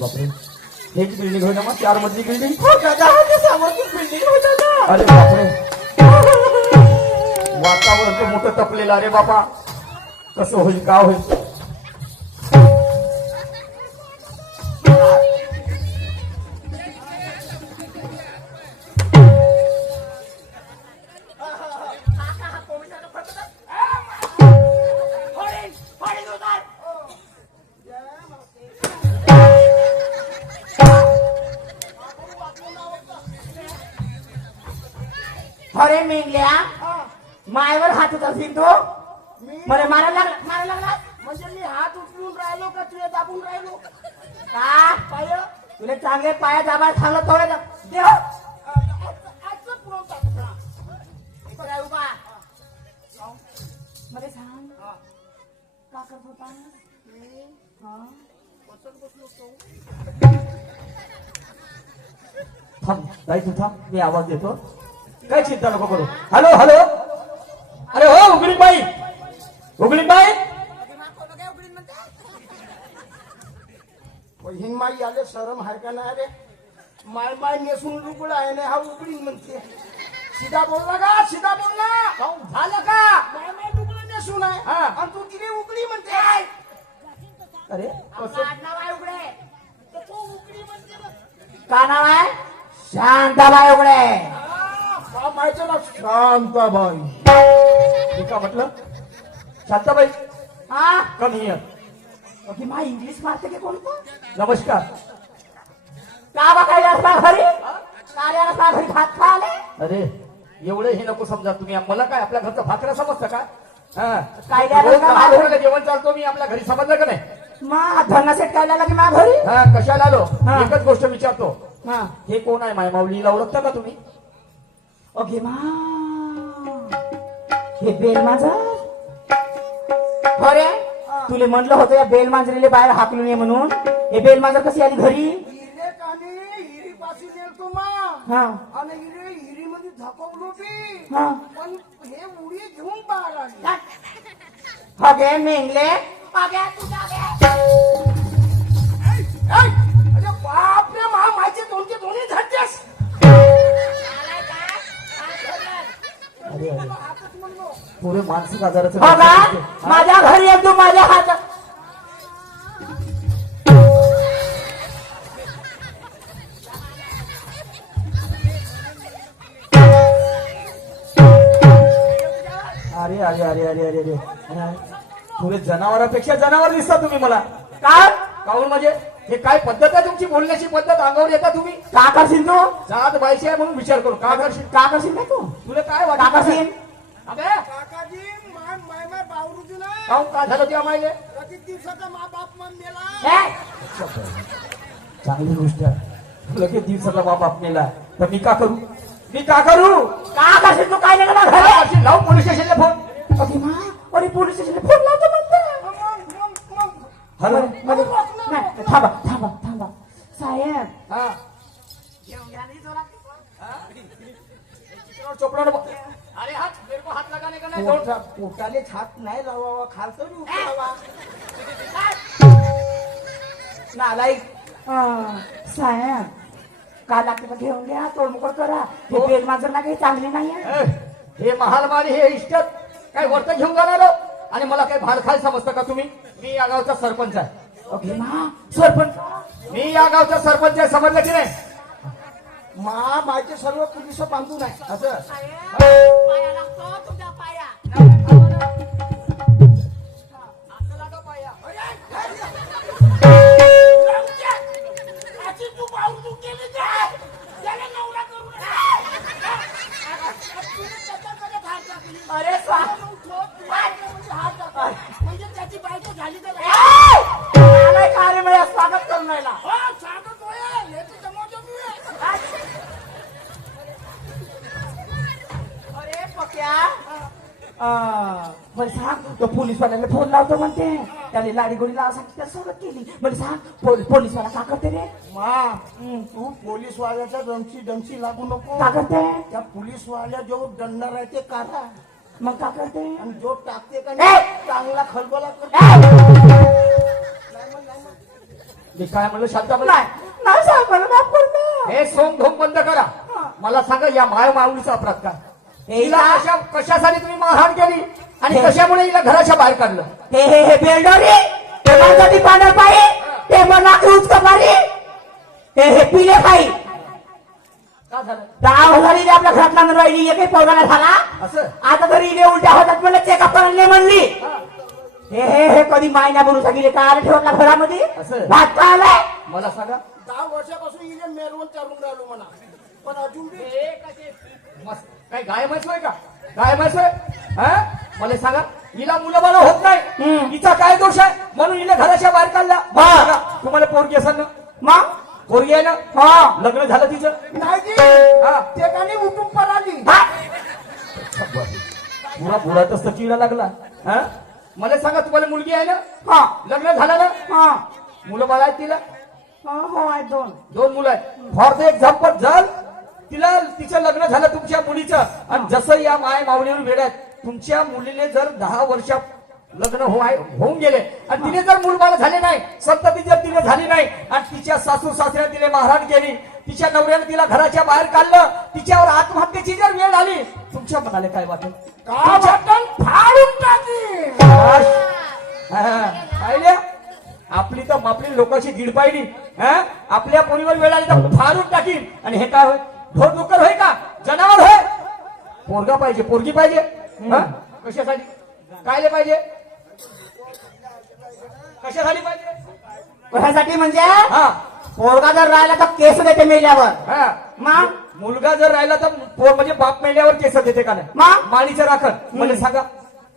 बापरे, हेच बिल्डिंग होय ना मग 4 मजली बिल्डिंग. हो दादा, ते समोरची बिल्डिंग हो दादा. अरे बापरे, वातावरण तर मोठं तपलेलं. अरे बापा, कसं होईल का होईल. अरे मेंगल्या, मायवर हात उचलशील तू. मला मारायला लागला म्हणजे मी हात उचलून राहिलो का तुझे दाबून राहिलो का पाय तुला चांगले पाया दाबा थांबलं थोडं देव आजचं पुरण टाकला इकडे उभा. मला सांग का करत होता. थांब ताई, तू थांब, मी आवाज देतो. काय चिंता नको करू. हॅलो हॅलो, अरे हो उघडीबाई, उघडीबाई. हिंगमाई आले शरम आहे का नाही रे. माय माय नेसून रुगड आहे ना, हा उघडी म्हणते. सीधा बोलला का, सीधा बोलला. झालं का. माय माय रुगड नेसून आहे हा. आणि तू तिने उघडी म्हणते. अरे आपलं आडनाव आहे उघडे. तर तू उघडी म्हणते ना. का नाव आहे. शांताबाई उघडे. का माहिती ना, शांताबाई. मी का म्हटलं शांताबाई. हा कम हिअर. ओके, मा इंग्लिश मारते की कोणतं. नमस्कार. का बघायला असला घरी. कार्याला असला घरी भात खा आले. अरे एवढं हे नको समजा तुम्ही. मला काय आपल्या घरचं भाकऱ्या समजतं का. हा, काय द्या रोज बरं का? 10 रुपयाला जेवण चालतो मी आपल्या घरी, समजलं का नाही. मा धन्ना सेट काय लागला की मा घरी. हा, कशाला आलो. हा. एकच गोष्ट विचारतो, हा हे कोण आहे. माय माऊलीला ओळखता का तुम्ही. ओके मा, हे बेल माझं. अरे तुले म्हटलं होतं या बेल मांजरीले बाहेर हाकलून ये म्हणून. हे बेल मांजर कशी आली घरी. हिरे कानी हिरी पासून नेलतो मा. हा आणि हिरी मध्ये धकवलो बी. हा पण हे उडी घेऊन पाहायला लागली. अगे मेंगले. अगे तुझा अरे बाप रे, मा माझे दोनचे दोन्ही झटतेस. अरे अरे, पुरे मानसिक आजाराचं हो का. माझ्या घरी येतो माझ्या हातात. अरे अरे अरे अरे अरे अरे, पुरे जनावरांपेक्षा जनावर दिसता तुम्ही मला. काय काहून म्हणजे हे काय पद्धत आहे तुमची, बोलण्याची पद्धत. अंगावर येता तुम्ही. का करशील तू. जात बायची आहे म्हणून विचार करू. का करशील. का करशील नाही तू. तुला काय का वाटत करशील. अबे काकाजी, माय माय माय बावरूची ना. काहून, काय झालं त्या मायले. किती दिवसाचा मा बाप मन मेला. हे? चांगली गोष्ट आहे. लगेच दिवसाचा बाप आपल्याला. तर मी का करू, मी का करू. का करशील तू. काय नाही ना काय घरी. करशील? लावू पोलीस स्टेशनला फोन. ओके मा, अरे पोलीस स्टेशनला फोन लावतो म्हणतो. मग हॅलो. नाही, थांबा थांबा थांबा साहेब. हा, चोपडा. अरे हात, मेरे को हात लगाने का नाही. पोटाले छात नाही लावावा, खालचं बी उचलावा. नालायक. साहेब का लागते मग घेऊन घ्या, तोडमोकड करा. हे बेल मांजरला काही चांगली नाही आहे. हे महालमारी, हे इष्टत काय वरत घेऊन जाणार हो? आणि मला काय भाड खाय समजतं का तुम्ही. मी या गावचा सरपंच आहे. ओके मा, सरपंच. मी या गावचा सरपंच आहे, समजलं की नाही. मा माझे सर्व पोलिस बांधून आहे. असं पाया लागतो तुझ्या पाया. तू बावरू केली ते. त्याला नवरा करू नये. त्याच्याकडे हात टाकली. अरे सा हात टाकला. म्हणजे त्याची बायको झाली तर नालायक. अरे मला स्वागत करून राहिला. हो, स्वागत होईल. हे तर जमवतो मी. अरे पक्या. मला सांग, तो पोलीसवाल्याला फोन लावतो म्हणते. त्याने लाडी गोडी लावासाठी त्याला स्वागत केली. मला सांग, पोलीसवाला का करते रे. मा तू पोलीस वाल्याच्या डमशी लागू नको. का करते. त्या पोलीस वाल्या जो दंडणार आहे ते काढा. मग का करते. आणि जो टाकते का ए! नाही, चांगला खलबला करते. ए! नाही म्हण, नाही म्हण. मी काय म्हणलं शांताबाई? नाही साहेब मला माफ करून हे सोंग धोम बंद करा. मला सांगा या माय माऊलीचा अपराध काय? हिला कशासाठी तुम्ही मारहाण केली आणि कशामुळे हिला घराच्या बाहेर काढलं? हे बेलडोरी ते माझ्यासाठी पांढर पाई ते मला उच कपारी हे पिले पाई का झालं? 10,000 इले आपल्या घरात नांदून राहिली एकही पोरगा झाला. असं आता जर इले उलट्या होतात म्हणलं चेकअप करायला म्हणली. हे कधी माय नाही बोलू शकले का आलं ठेवला घरामध्ये असं? भात का आलाय मला सांगा. 10 वर्षापासून इथे मेरवून चालून राहिलो म्हणा, पण अजून बी मस्त काय गाय म्हैस होय का? गाय म्हैस होय? हा? मला सांगा हिला मुलं बाळ होत नाही, हिचा काय दोष आहे म्हणून हिला घराच्या बाहेर काढला? मला सांगा, तुम्हाला पोरगी असेल ना? मग पोरगी आहे ना? हा लग्न झालं तिचं? नाही जी, हा. ते गाणी उठून पडाली. हा? पुरा बुडातच तर किडा लागला. हा? मला सांगा तुम्हाला मुलगी आहे ना? हा लग्न झालं ना? हा मुलं बाळ आहेत तिला? हो आहे 2 2 मुलं आहेत. फॉर द एक्झाम्पल जर तिला तिचं लग्न झालं तुमच्या मुलीचं आणि जसं या माय माऊलीवर वेळ आहेत तुमच्या मुलीने जर 10 वर्षात लग्न होऊन गेले आणि तिने जर मुलबाळ झाले नाही, संतती जर तिने झाली नाही आणि तिच्या सासू सासऱ्याने तिने मारहाण केली, तिच्या नवऱ्याने तिला घराच्या बाहेर काढलं, तिच्यावर आत्महत्येची जर वेळ आली, तुमच्या मनाला काय वाटेल? का वाटण फाडून टाकी. पाहिल्या आपली तर मापली लोकांची दीड पाहिली. आपल्या पोरीवर वेळ आली तर फाडून टाकील. आणि हे काय होय? ढोर डुक्कर होय का? जनावर होय? पोरगा पाहिजे, पोरगी पाहिजे. कशासाठी? कायले पाहिजे? कशासाठी पाहिजे? कशासाठी म्हणजे हा पोरगा जर राहिला तर केस देते मेल्यावर. हा मग मुलगा जर राहिला तर पोर म्हणजे बाप मेल्यावर केस देते का नाही? मग माळीचं राखण मला सांगा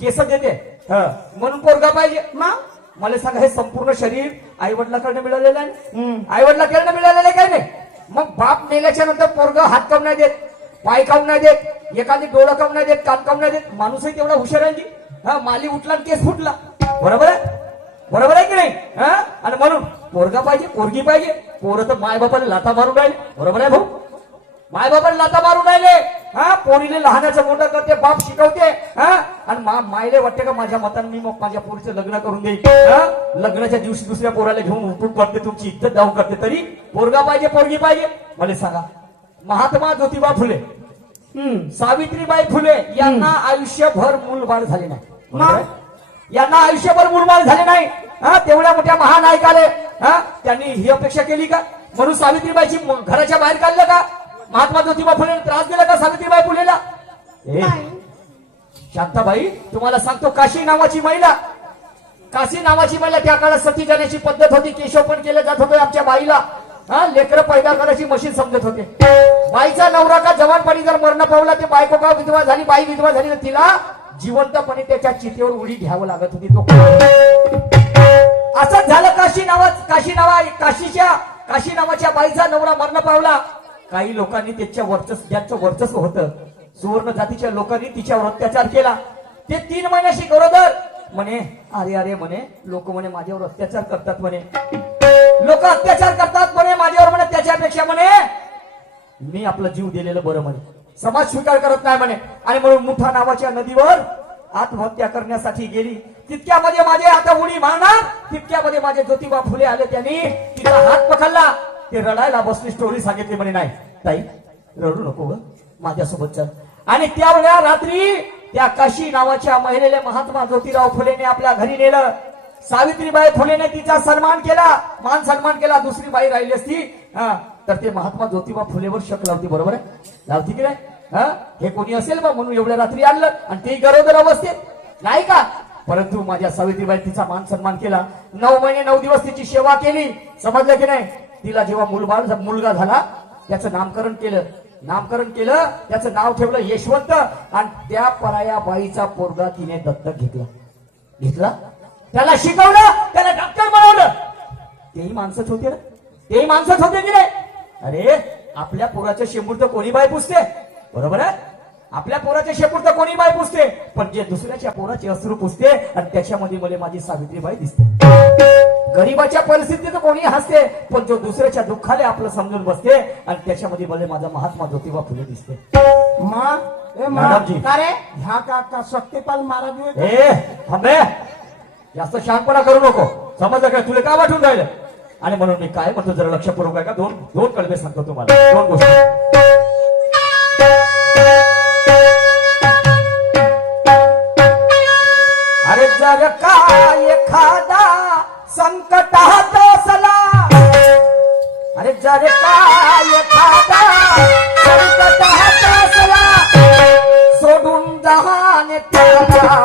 केस देते म्हणून पोरगा पाहिजे. मग मला सांगा हे संपूर्ण शरीर आई वडिलांकडनं मिळालेलं आहे, आई वडिलांकडनं मिळालेलं आहे काय नाही? मग बाप मेल्याच्या नंतर पोरग हात काऊन नाही देत, पाय काऊन नाही देत, एखादी डोळं काऊन नाही देत, कान काऊन नाही देत? माणूसही तेवढा हुशार आहे की. माली उठला आणि केस फुटला. बरोबर आहे? बरोबर आहे की नाही? आणि म्हणून पोरगा पाहिजे, पोरगी पाहिजे. पोरं तर मायबापाला लाथा मारून राहिले. बरोबर आहे भाऊ? मायबापाला लाथा मारून राहिले. पोरीने लहानाचं मोठं करते, बाप शिकवते. आणि मायले वाटते का माझ्या मताने मी मग माझ्या पोरीचं लग्न करून देईल. लग्नाच्या दिवशी दुसऱ्या पोराला घेऊन उठून करते, तुमची इज्जत डाऊन करते. तरी पोरगा पाहिजे, पोरगी पाहिजे. मला सांगा महात्मा ज्योतिबा फुले, सावित्रीबाई फुले यांना आयुष्यभर मूलबाळ झाले नाही. बरोबर आहे? यांना आयुष्यभर मूलबाळ झाले नाही. तेवढ्या मोठ्या महानायकाले त्यांनी ही अपेक्षा केली का? म्हणून सावित्रीबाईची घराच्या बाहेर काढलं का? महात्मा ज्योतिबा फुले त्रास दिला का सावित्रीबाई फुलेला? शांताबाई तुम्हाला सांगतो, काशी नावाची महिला, काशी नावाची महिला त्या काळात सती जाण्याची पद्धत होती. केशव पण केलं जात होतं आमच्या बाईला. लेकरं पैदा करायची मशीन समजत होते. बाईचा नवरा का जवानपणी जर मरण पावला ते बायको का विधवा झाली, बाई विधवा झाली तर तिला जिवंतपणे त्याच्या चितेवर उडी घ्यावं लागत होती. तो असंच झालं. काशी नावाच्या बाईचा नवरा मरण पावला. काही लोकांनी ज्यांचं वर्चस्व होतं, सुवर्ण जातीच्या लोकांनी तिच्यावर अत्याचार केला. ते 3 महिन्याशी गरोदर म्हणे अरे म्हणे लोक म्हणे माझ्यावर अत्याचार करतात म्हणे, लोक अत्याचार करतात म्हणे माझ्यावर म्हणे, त्याच्यापेक्षा म्हणे मी आपला जीव दिलेलं बरं म्हणे. समाज स्वीकार करत नाही म्हणे. आणि म्हणून मुठा नावाच्या नदीवर आत्महत्या करण्यासाठी गेली. तितक्यामध्ये माझे आता उडी मारणार, तितक्यामध्ये माझे ज्योतिबा फुले आले. त्यांनी तिचा हात पकडला. ते रडायला बसली. स्टोरी सांगितली म्हणे नाही ताई रडू नको ग, माझ्यासोबत चल. आणि त्यावेळेला रात्री त्या काशी नावाच्या महिलेला महात्मा ज्योतिराव फुलेने आपल्या घरी नेलं. सावित्रीबाई फुलेने तिचा सन्मान केला, मान सन्मान केला. दुसरी बाई राहिली असती तर ते महात्मा ज्योतिबा फुलेवर शक लावती. बरोबर आहे? लावती की नाही? हे कोणी असेल बा म्हणून एवढ्या रात्री आणलं आणि ते गरोदर अवस्थेत नाही का? परंतु माझ्या सावित्रीबाई तिचा मान सन्मान केला. 9 महिने 9 दिवस तिची सेवा केली. समजलं की नाही? तिला जेव्हा मुलगा झाला त्याचं नामकरण केलं. त्याचं नाव ठेवलं यशवंत. आणि त्या पराया बाईचा पोरगा तिने दत्तक घेतला. त्याला शिकवलं, त्याला डॉक्टर बनवलं. तेही माणसंच होते ना? तेही माणसंच होते की नाही? अरे आपल्या पोराचं शेंबूर तर कोणी बाई पुसते? बरोबर आहे? आपल्या पोराचे शेपूट तर कोणी बाई पुसते, पण जे दुसऱ्याच्या पोराचे अश्रू पुसते आणि त्याच्यामध्ये मला माझी सावित्रीबाई दिसते. गरीबाच्या परिस्थितीत कोणी हसते, पण जो दुसऱ्याच्या दुःखाले आपलं समजून बसते आणि त्याच्यामध्ये मला माझा महात्मा ज्योतिबा फुले दिसते. मॅडमजी का रे ह्या का सत्यपाल महाराज थांबे, जास्त शहाणपणा करू नको. समजलं काय? तुला काय वाटून राहिलं? आणि म्हणून मी काय म्हणतो जरा लक्षपूर्वक आहे का दोन दोन कळवे सांगतो तुम्हाला दोन गोष्टी. अरे जर काय एखादा संकटात असला, अरे जर काय एखादा संकटात असला, सोडून जहान त्याला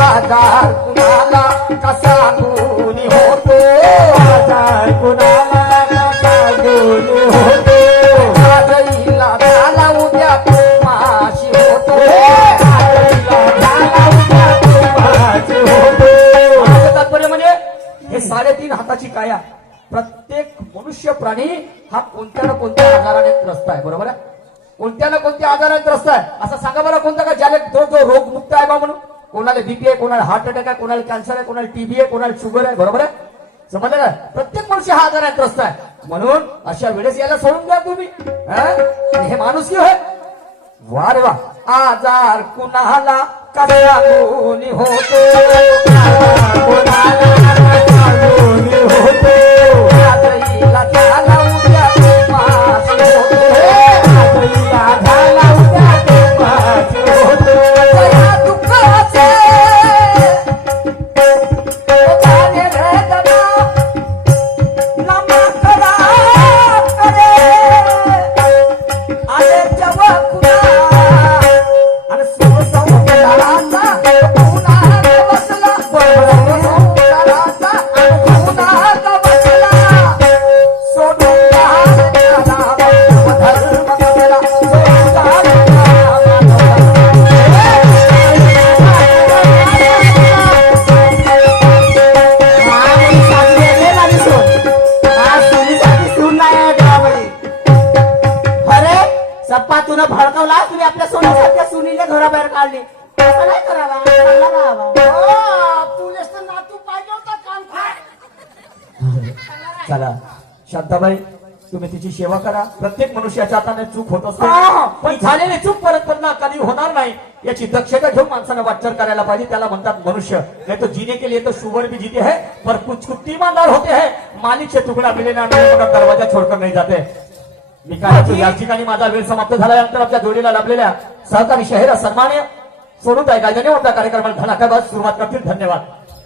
आजार कुणाला कसा गुणी होतो, आजार कुणाला कसा गुणी होतो, आजईला झाला उद्या तुमाशी होतो, आजईला झाला उद्या तुमाशी होतो. माझं तात्पर्य म्हणजे हे 3.5 हाताची काया प्रत्येक मनुष्य प्राणी हा कोणत्या ना कोणत्या आजाराने त्रस्त आहे. बरोबर आहे, कोणत्या ना कोणत्या आजाराने त्रस्त आहे. असं सांगा मला कोणता का ज्याला जो रोग मुक्त आहे बा म्हणून. कोणाला बीपी आहे, कोणाला हार्ट अटॅक आहे, कोणाला कॅन्सर आहे, कोणाला टीबी आहे, कोणाला शुगर आहे. बरोबर आहे, समजलं का? प्रत्येक मनुष्य हा आजाराने त्रस्त आहे. म्हणून अशा वेळेस याला सोडून द्या तुम्ही. आणि हे माणूस आहे. वा रे वा. आजार कुणाला कसा गुणी होतो, आजार कुणाला कसा गुणी होतो, आजईला झाला उद्या तुमाशी होतो, आजईला झाला उद्या तुमाशी होतो. जया दुःखाचे ओझाने रे दना, नामा करा करे, आले जेव्हा कुणा आणि संसाराचा उन्हाळा बसला, संसाराचा उन्हाळा बसला, सोडून धर्म केला, सप्पा तुला भडकवला, तुम्ही आपल्या सोनीसारख्या सुनीले घराबाहेर काढले. असं नाही करावा, चांगला राहावा. तुलेच तर नातू पाहिजे होता कान फाड. चला शांताबाई, तुम्ही तिची सेवा करा. प्रत्येक मनुष्याच्या हाताने चूक होत असते, पण झालेली चूक परत पुन्हा कधी होणार नाही याची दक्षता घेऊन माणसानं वाटचाल करायला पाहिजे. त्याला म्हणतात मनुष्य. नहीं तो जीने के लिए तो शुगर भी जीते हैं, पर कुछ कुछ ईमानदार होते हैं. मालिक से तुकडा मिलेना दरवाजा छोडकर नाही जाते. मी काय या ठिकाणी माझा वेळ समाप्त झाल्यानंतर आपल्या जोडीला लाभलेल्या सहकारी शहर सन्मान्य सोनूताई गायधने आपल्या कार्यक्रमाला धनाकाबाद सुरुवात करतील. धन्यवाद.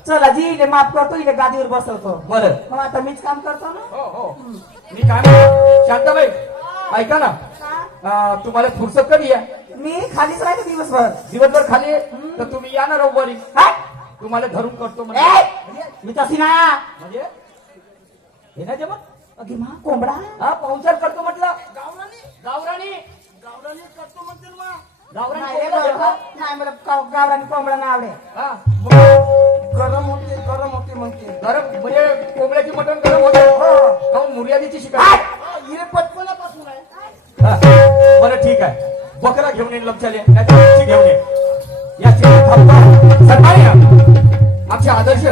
चला जी इले माफ करतो, इले गादीवर बसवतो. बरं, मग आता मीच काम करतो ना. हो हो. मी काय म्हणतो, शांताबाई ऐका ना, तुम्हाला फुरसत कधी आहे? मी खालीच राहते दिवसभर. दिवसभर खाली आहे? तर तुम्ही या ना रविवारी, हा? तुम्हाला धरून करतो ए, म्हणजे. मी तशी नाही. म्हणजे हे ना जेव्हा अगे मा कोंबडा. हा पाहुणचार करतो म्हटलं. गावरानी गावरानी गावरानी करतो म्हणते ना. गावरानी नाही रे कोंबडा बाबा. देतो. नाही मला गावरानी कोंबडा नाही आवडे. हा, गरम होते म्हणते. गरम म्हणजे कोंबड्याची मटण गरम होतं. काहून मुर्यादीची शिकाय. हिरे पटपणापासून आहे. बरं ठीक आहे, बकरा घेऊन येईन लपचाले, नाही तर घेऊन ये. याची थांबतो. सन्मान्य आमचे आदर्श